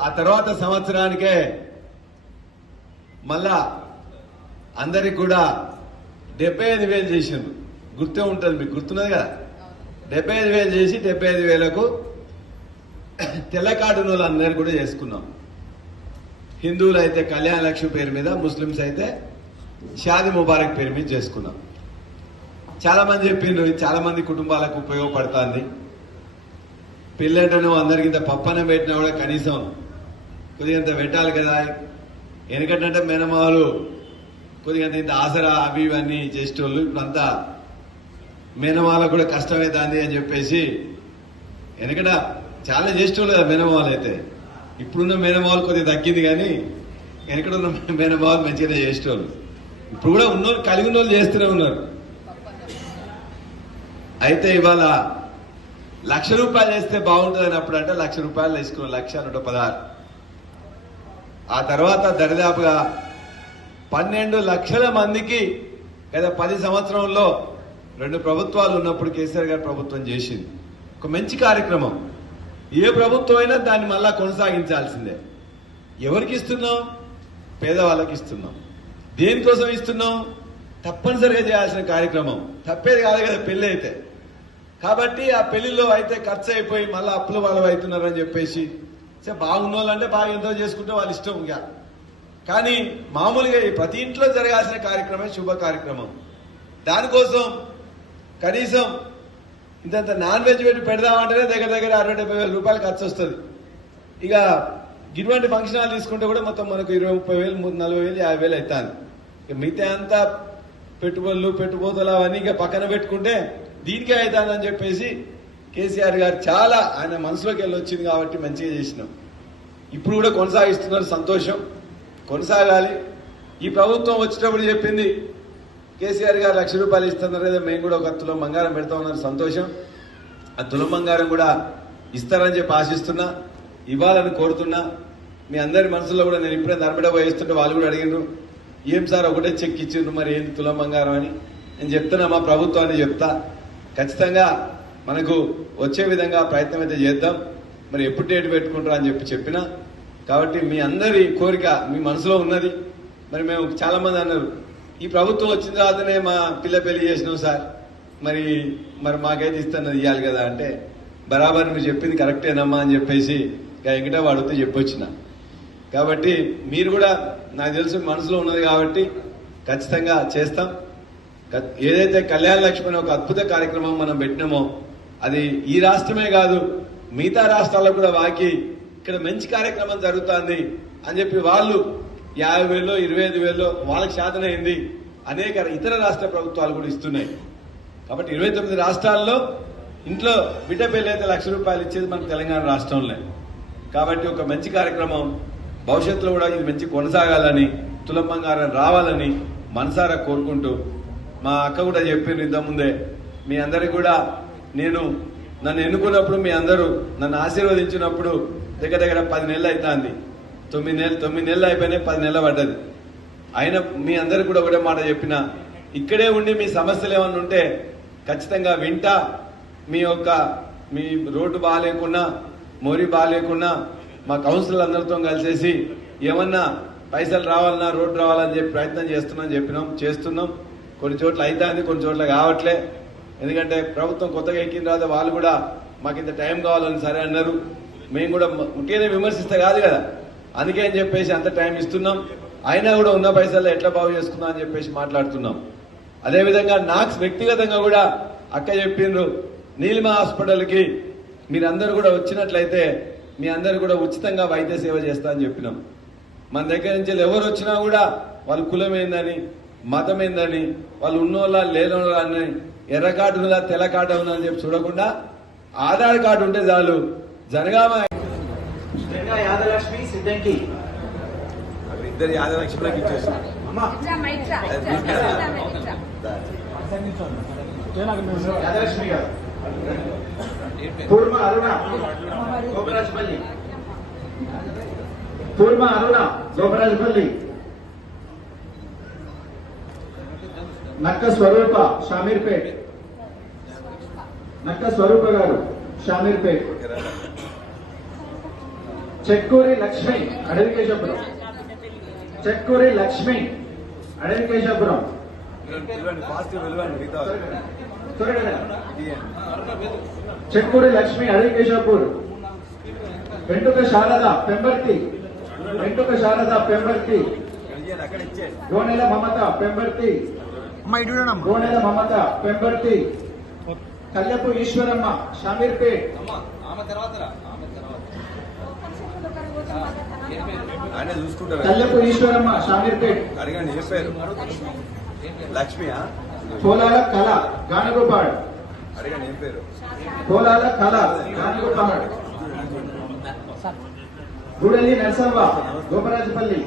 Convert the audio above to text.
ఆ తర్వాత సంవత్సరానికే మళ్ళా అందరికి కూడా డెబ్బై ఐదు వేలు చేసిండ్రు. గుర్తే ఉంటుంది మీకు గుర్తున్నది కదా? డెబ్బై ఐదు వేలు చేసి డెబ్బై ఐదు వేలకు తెల్ల కార్డు అందరు కూడా చేసుకున్నాం. హిందువులు అయితే కళ్యాణ లక్ష్మి పేరు మీద ముస్లిమ్స్ అయితే షాది ముబారక్ పేరు మీద చేసుకున్నాం. చాలామంది చెప్పిండ్రు చాలామంది కుటుంబాలకు ఉపయోగపడుతుంది. పెళ్ళంటే అందరికింత అందరికి ఇంత పెట్టినా కూడా కనీసం కొద్దిగా పెట్టాలి కదా. ఎందుకంటే మేనమావలు కొద్దిగా ఇంత ఆసరా అవి ఇవన్నీ చేసేటోళ్ళు. ఇప్పుడు అంతా మేనమాలకు కూడా కష్టమవుతుంది అని చెప్పేసి ఎందుకంటే చాలా చేసేటోళ్ళు కదా మేనమావలు అయితే. ఇప్పుడున్న మేనమావలు కొద్దిగా తగ్గింది కానీ వెనకడున్న మేనమాలు మంచిగానే చేసేటోళ్ళు. ఇప్పుడు కూడా ఉన్నోళ్ళు కలిగి ఉన్న వాళ్ళు చేస్తూనే ఉన్నారు. అయితే ఇవాళ లక్ష రూపాయలు వేస్తే బాగుంటుంది అన్నప్పుడు అంటే లక్ష రూపాయలు వేసుకున్నాం లక్ష నూట పదహారు. ఆ తర్వాత దరిదాపుగా పన్నెండు లక్షల మందికి గత పది సంవత్సరంలో రెండు ప్రభుత్వాలు ఉన్నప్పుడు కేసీఆర్ గారు ప్రభుత్వం చేసింది. ఒక మంచి కార్యక్రమం. ఏ ప్రభుత్వం అయినా దాన్ని మళ్ళా కొనసాగించాల్సిందే. ఎవరికి ఇస్తున్నాం? పేదవాళ్ళకి ఇస్తున్నాం. దేనికోసం ఇస్తున్నాం? తప్పనిసరిగా చేయాల్సిన కార్యక్రమం. తప్పేది కాదు కదా పెళ్ళి అయితే. కాబట్టి ఆ పెళ్ళిలో అయితే ఖర్చు అయిపోయి మళ్ళీ అప్పులు వాళ్ళు అవుతున్నారని చెప్పేసి. సరే బాగున్న వాళ్ళంటే బాగా ఎంతో చేసుకుంటే వాళ్ళ ఇష్టం ఇక. కానీ మామూలుగా ప్రతి ఇంట్లో జరగాల్సిన కార్యక్రమమే శుభ కార్యక్రమం. దానికోసం కనీసం ఇంతంత నాన్ వెజ్ పెట్టి పెడదామంటేనే దగ్గర దగ్గర అరవై డెబ్బై వేల రూపాయలు ఖర్చు వస్తుంది ఇక ఇటువంటి ఫంక్షన్ హాల్ తీసుకుంటే కూడా మొత్తం మనకు ఇరవై ముప్పై వేలు నలభై వేలు యాభై వేలు అవుతాను ఇక మిగతా అంతా పెట్టుబడులు పెట్టుబోతులు అవన్నీ ఇక పక్కన పెట్టుకుంటే దీనికే అవుతానని చెప్పేసి కేసీఆర్ గారు చాలా ఆయన మనసులోకి వెళ్ళి వచ్చింది కాబట్టి మంచిగా చేసినాం. ఇప్పుడు కూడా కొనసాగిస్తున్నారు సంతోషం. కొనసాగాలి. ఈ ప్రభుత్వం వచ్చేటప్పుడు చెప్పింది కేసీఆర్ గారు లక్ష రూపాయలు ఇస్తున్నారు కదా మేము కూడా ఒక తులం బంగారం పెడతా సంతోషం. ఆ తులం బంగారం కూడా ఇస్తారని చెప్పి ఆశిస్తున్నా ఇవ్వాలని కోరుతున్నా. మీ అందరి మనసులో కూడా నేను ఇప్పుడే నర్మడ పోయిస్తుంటే వాళ్ళు కూడా అడిగినారు ఏం సార్ ఒకటే చెక్ ఇచ్చిండ్రు మరి ఏంటి తులం బంగారం అని? నేను చెప్తున్నా మా ప్రభుత్వాన్ని చెప్తా. ఖచ్చితంగా మనకు వచ్చే విధంగా ప్రయత్నం అయితే చేద్దాం. మరి ఎప్పుడు డేట్ పెట్టుకుంటారా అని చెప్పి చెప్పినా. కాబట్టి మీ అందరి కోరిక మీ మనసులో ఉన్నది. మరి మేము చాలామంది అన్నారు ఈ ప్రభుత్వం వచ్చిన తర్వాతనే మా పిల్ల పెళ్ళి చేసినాం సార్. మరి మరి మాకైతే ఇస్తున్నది ఇవ్వాలి కదా అంటే బరాబర్ మీరు చెప్పింది కరెక్టేనమ్మా అని చెప్పేసి ఇక వెంకట వాడితే చెప్పొచ్చిన. కాబట్టి మీరు కూడా నాకు తెలిసి మనసులో ఉన్నది కాబట్టి ఖచ్చితంగా చేస్తాం. ఏదైతే కళ్యాణ లక్ష్మి ఒక అద్భుత కార్యక్రమం మనం పెట్టినామో అది ఈ రాష్ట్రమే కాదు మిగతా రాష్ట్రాల్లో కూడా వాకి ఇక్కడ మంచి కార్యక్రమం జరుగుతుంది అని చెప్పి వాళ్ళు యాభై వేలు ఇరవై ఐదు వేలో వాళ్ళకి శాతనైంది అనేక ఇతర రాష్ట్ర ప్రభుత్వాలు కూడా ఇస్తున్నాయి. కాబట్టి ఇరవై తొమ్మిది రాష్ట్రాల్లో ఇంట్లో బిడ్డ పెళ్ళి అయితే లక్ష రూపాయలు ఇచ్చేది మన తెలంగాణ రాష్ట్రంలో. కాబట్టి ఒక మంచి కార్యక్రమం భవిష్యత్తులో కూడా ఇది మంచి కొనసాగాలని తులం రావాలని మనసారా కోరుకుంటూ మా అక్క కూడా చెప్పింది ఇంతకుముందే మీ అందరికి కూడా నేను నన్ను ఎన్నుకున్నప్పుడు మీ అందరూ నన్ను ఆశీర్వదించినప్పుడు దగ్గర దగ్గర పది నెలలు అవుతుంది తొమ్మిది నెలలు తొమ్మిది నెలలు అయిపోయినాయి పది నెలలు పడ్డది. అయినా మీ అందరికి కూడా ఒకటే మాట చెప్పిన ఇక్కడే ఉండి మీ సమస్యలు ఏమన్నా ఉంటే ఖచ్చితంగా వింటా. మీ యొక్క మీ రోడ్డు బాగాలేకున్నా మోరీ బాగాలేకున్నా మా కౌన్సిల్ అందరితో కలిసేసి ఏమన్నా పైసలు రావాలన్నా రోడ్డు రావాలని చెప్పి ప్రయత్నం చేస్తున్నాం చెప్పినాం చేస్తున్నాం. కొన్ని చోట్ల అవుతుంది కొన్ని చోట్ల కావట్లే. ఎందుకంటే ప్రభుత్వం కొత్తగా ఎక్కిన తర్వాత వాళ్ళు కూడా మాకు ఇంత టైం కావాలని సరే అన్నారు. మేము కూడా ఉంటేనే విమర్శిస్తే కాదు కదా. అందుకే అని చెప్పేసి అంత టైం ఇస్తున్నాం. అయినా కూడా ఉన్న పైసల్లో ఎట్లా బాగు చేసుకుందాం అని చెప్పేసి మాట్లాడుతున్నాం. అదేవిధంగా నాకు వ్యక్తిగతంగా కూడా అక్క చెప్పిండ్రు నీలిమ హాస్పిటల్కి మీరందరూ కూడా వచ్చినట్లయితే మీ అందరు కూడా ఉచితంగా వైద్య సేవ చేస్తా అని చెప్పినాం. మన దగ్గర నుంచి ఎవరు వచ్చినా కూడా వాళ్ళ కులం ఏందని మతం ఏందని వాళ్ళు ఉన్నోళ్ళ లేనోళ్ళ అని ఎర్ర కార్డు ఉందా తెల్ల కార్డు ఉందా అని చెప్పి చూడకుండా ఆధార్ కార్డు ఉంటే చాలు. జనగామ యాదలక్ష్మి సిద్ధంకి ఇద్దరు ఇచ్చేస్తాం యాదలక్ష్మి గారు. పూర్వ అరుణ. గోపరాజపల్లి. పూర్వ అరుణ గోపరాజపల్లి. నక్క స్వరూప షామీర్పేట్. నక్క స్వరూప గారు షామీర్పేట్. చెక్కూరి లక్ష్మి అడవికేశపురం చెక్కూరి లక్ష్మి అడవికేశపురం త్వరగా చెక్కూరి లక్ష్మి అడవికేశపూర్ వెంటుక శారద పెంబర్తి. వెంటుక శారద పెంబర్తి. గోనెల మమత పెంబర్తి. అమ్మా ఇటు చూడమ్మా గోనెల మమత పెంబర్తి కల్యపు ఈశ్వరమ్మ షమీర్పేట్. ఆయన చూసుకుంటారు? కల్యపు ఈశ్వరమ్మ షామీర్పేట్. అడగండి చెప్పారు లక్ష్మియా? కోలాల కళ గానగోపాడ్ అడగండి ఏం పేరు? కోలాల కళ గానగోపాడ్ గూడెల్లి నరసవ్వ గోపరాజపల్లి.